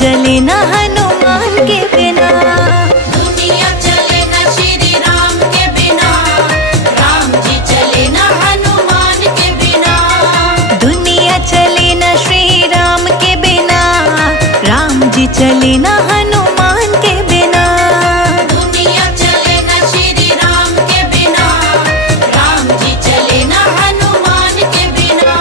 चले ना हनुमान के बिना। दुनिया चले ना श्री राम के बिना, राम जी चले ना हनुमान के बिना। दुनिया चले ना श्री राम के बिना, राम जी चले ना हनुमान के बिना। दुनिया चले ना श्री राम के बिना, राम जी चले ना हनुमान के बिना।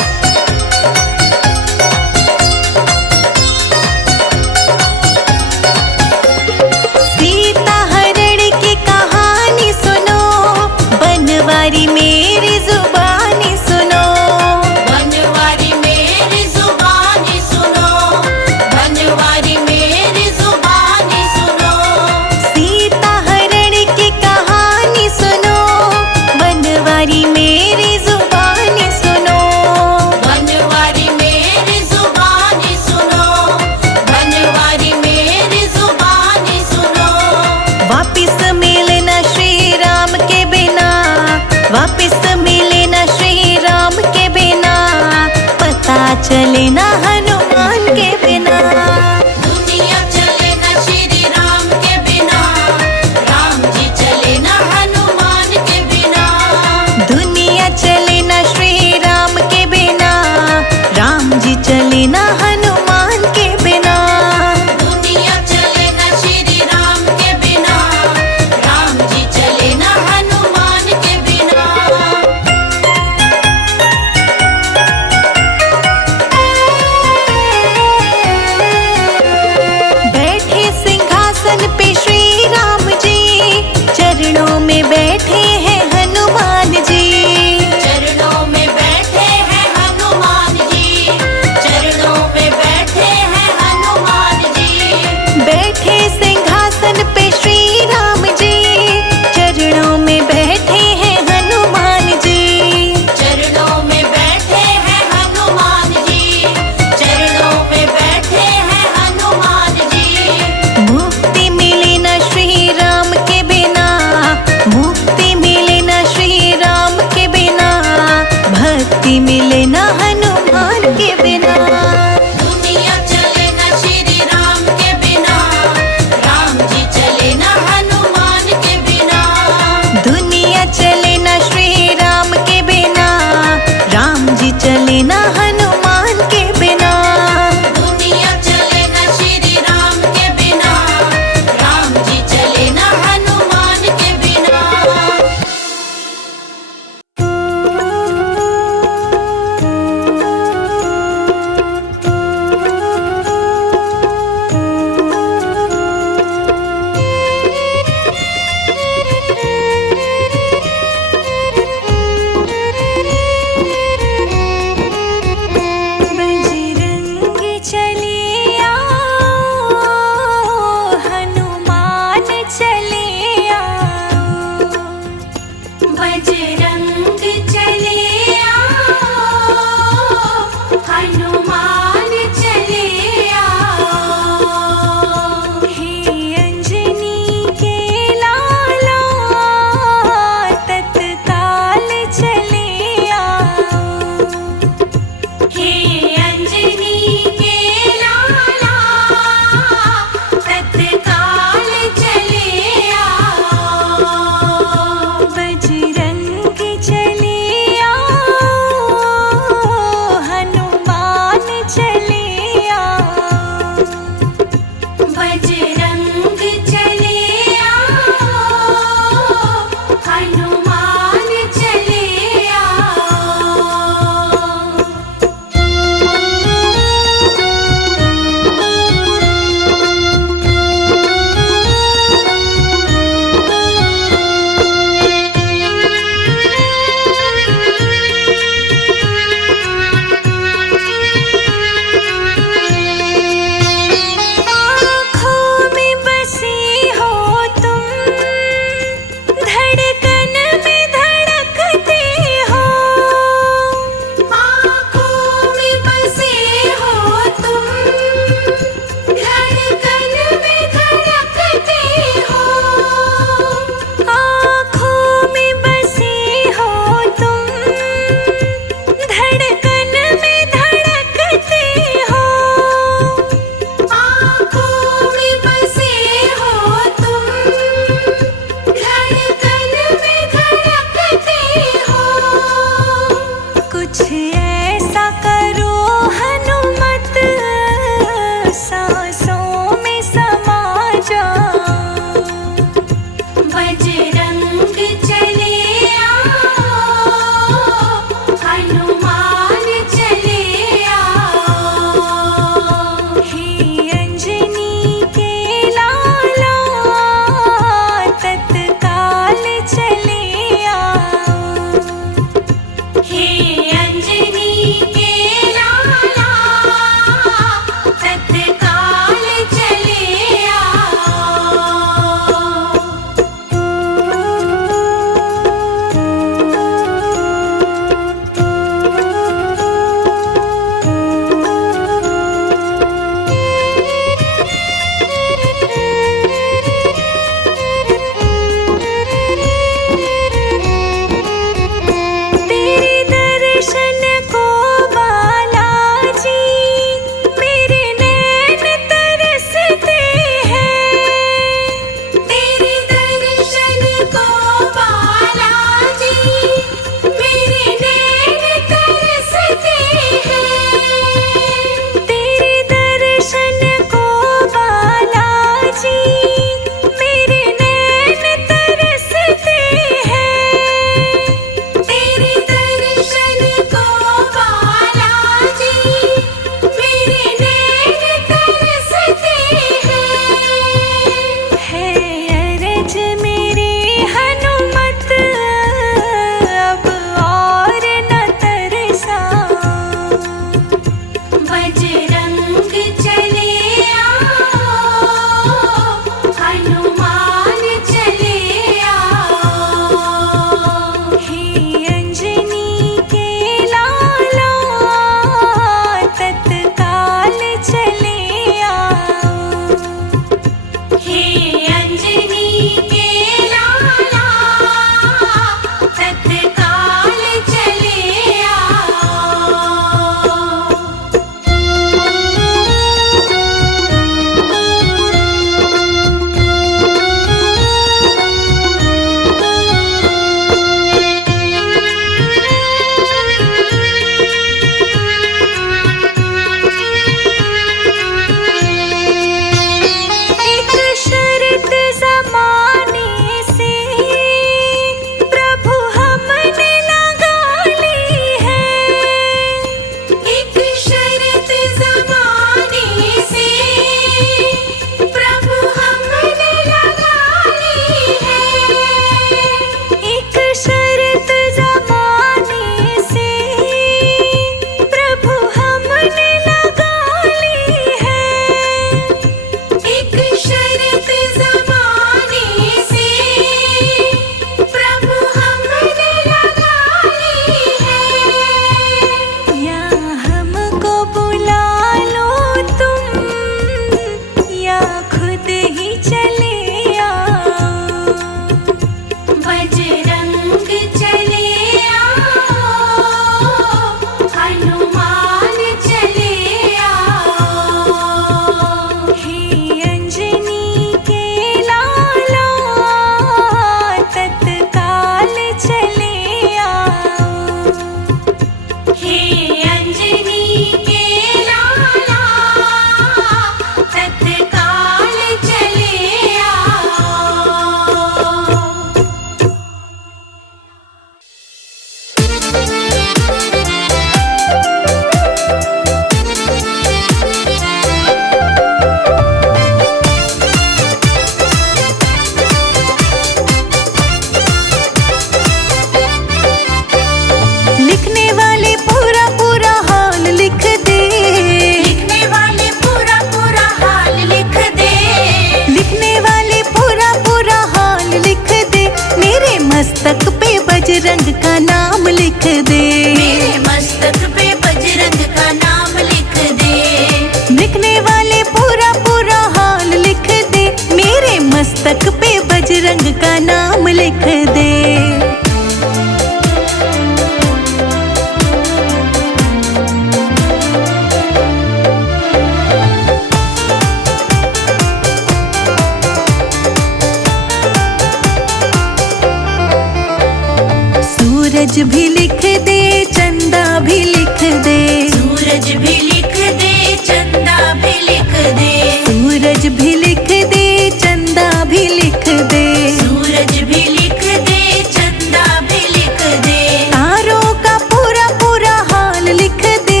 सूरज भी लिख दे, चंदा भी लिख दे। सूरज भी लिख दे, चंदा भी लिख दे। सूरज भी लिख दे, चंदा भी लिख दे। सूरज भी लिख दे, चंदा भी लिख दे। तारों का पूरा पूरा हाल लिख दे।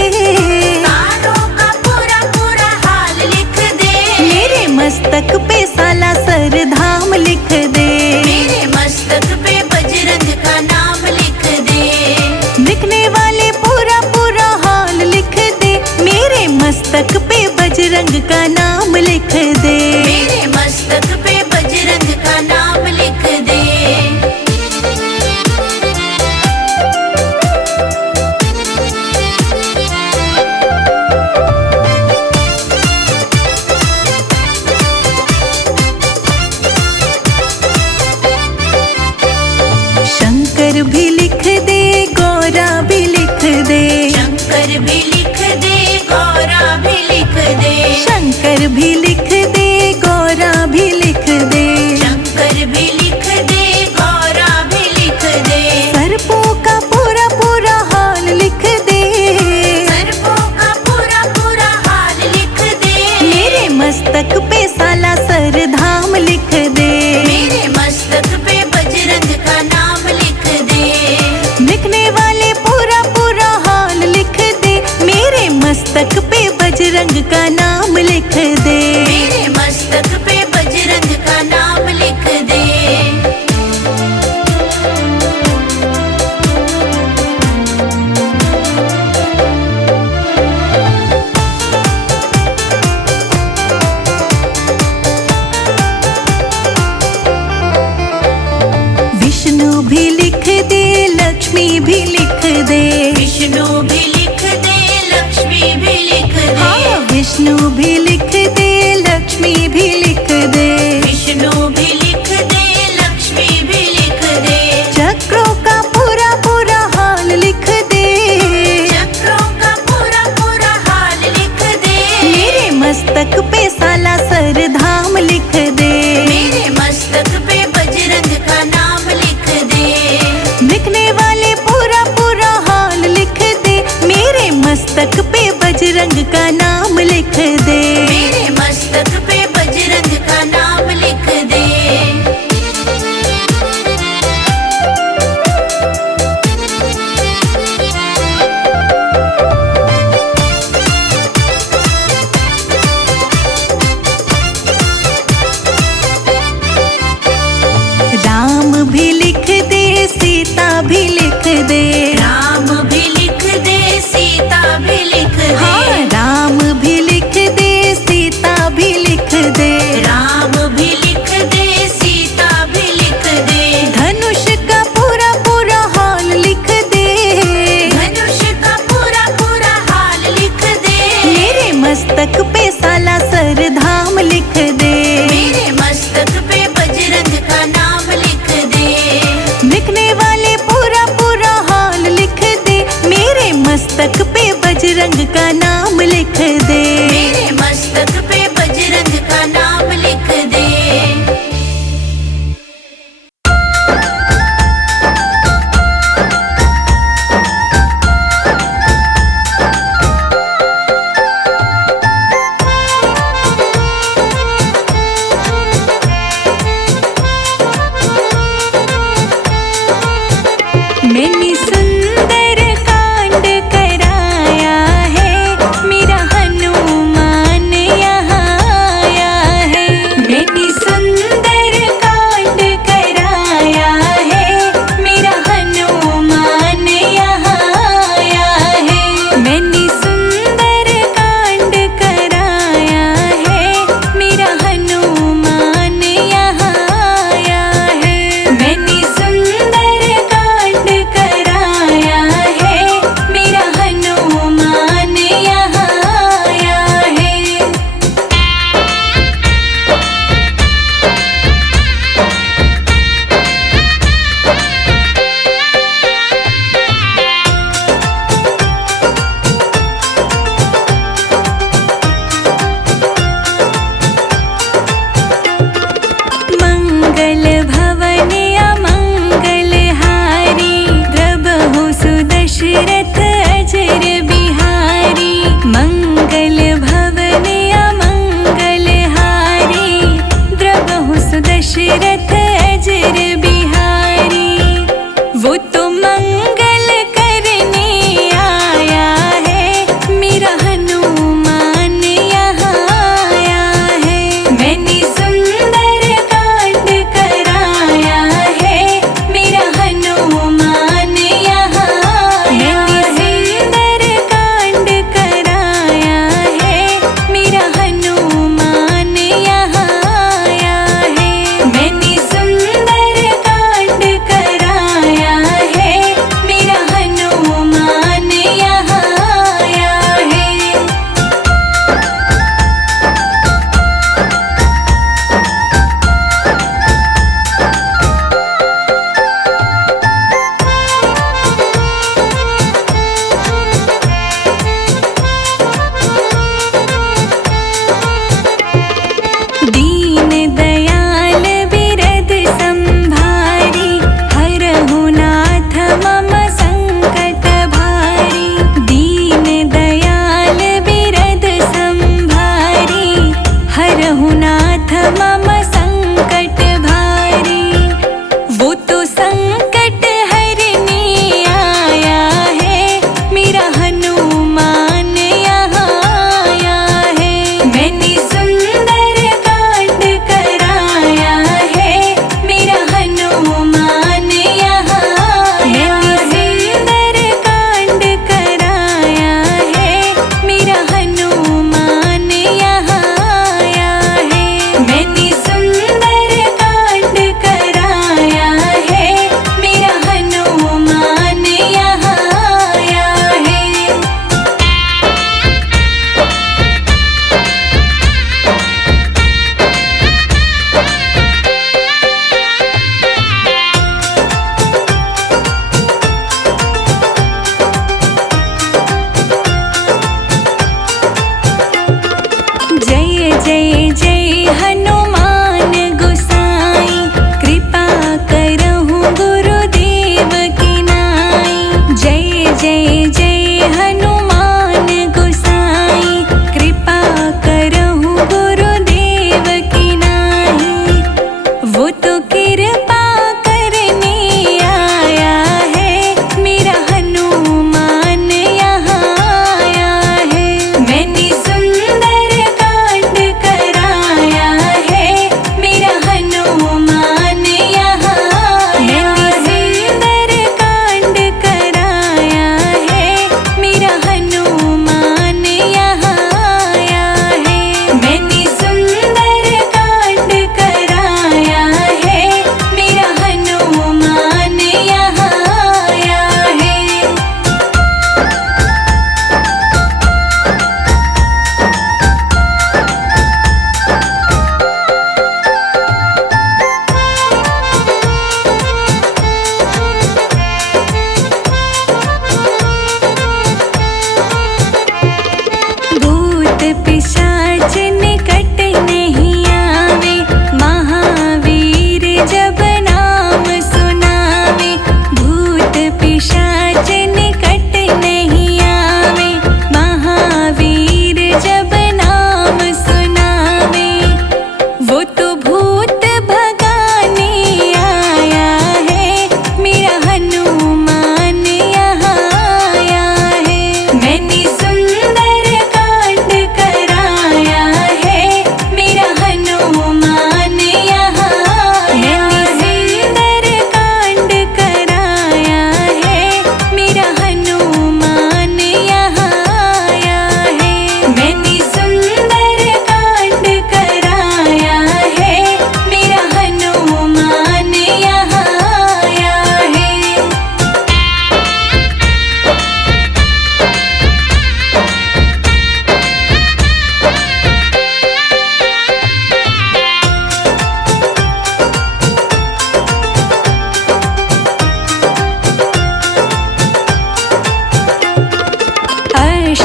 तारों का पूरा पूरा हाल लिख दे। मेरे मस्तक पे साला सरधाम लिख दे। मेरे मस्तक पे बजरंग का नाम लिख दे। लिखने वाले पूरा पूरा हाल लिख दे। मेरे मस्तक पे बजरंग का नाम लिख दे। मेरे मस्तक पे बजरंग का नाम लिख दे। शंकर भी लिख दे, गौरा भी लिख दे। शंकर भी लिख दे, गौरा भी लिख दे। शंकर भी लिख दे, गौरा भी लिख दे। शंकर भी लिख दे, गौरा भी लिख दे। सर्पों का पूरा पूरा हाल लिख दे। सर्पों का पूरा पूरा हाल लिख दे। मेरे मस्तक पे साला सरधाम लिख दे। मेरे मस्तक पे बजरंग का नाम लिख दे। लिखने वाले पूरा पूरा हाल लिख दे। मेरे मस्तक पे बजरंग का नाम लिख दे। मेरे मस्तक पे बजरंग का नाम लिख दे। विष्णु भी लिख दे, लक्ष्मी भी लिख दे। विष्णु भी लिख दे, लक्ष्मी भी लिख दे। हाँ, विष्णु भी लिख दे, लक्ष्मी भी लिख दे। विष्णु भी लिख दे, लक्ष्मी भी लिख दे। चक्रों का पूरा पूरा हाल लिख दे। चक्रों का पूरा पूरा हाल लिख दे। मेरे मस्तक पे साला सरधाम लिख दे। मेरे मस्तक पे बजरंग का नाम लिख दे। लिखने वाले पूरा पूरा हाल लिख दे। मेरे मस्तक पे बजरंग का नाम लिख दे। मेरे मस्तक पे बजरंग का नाम लिख दे।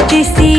हाथ से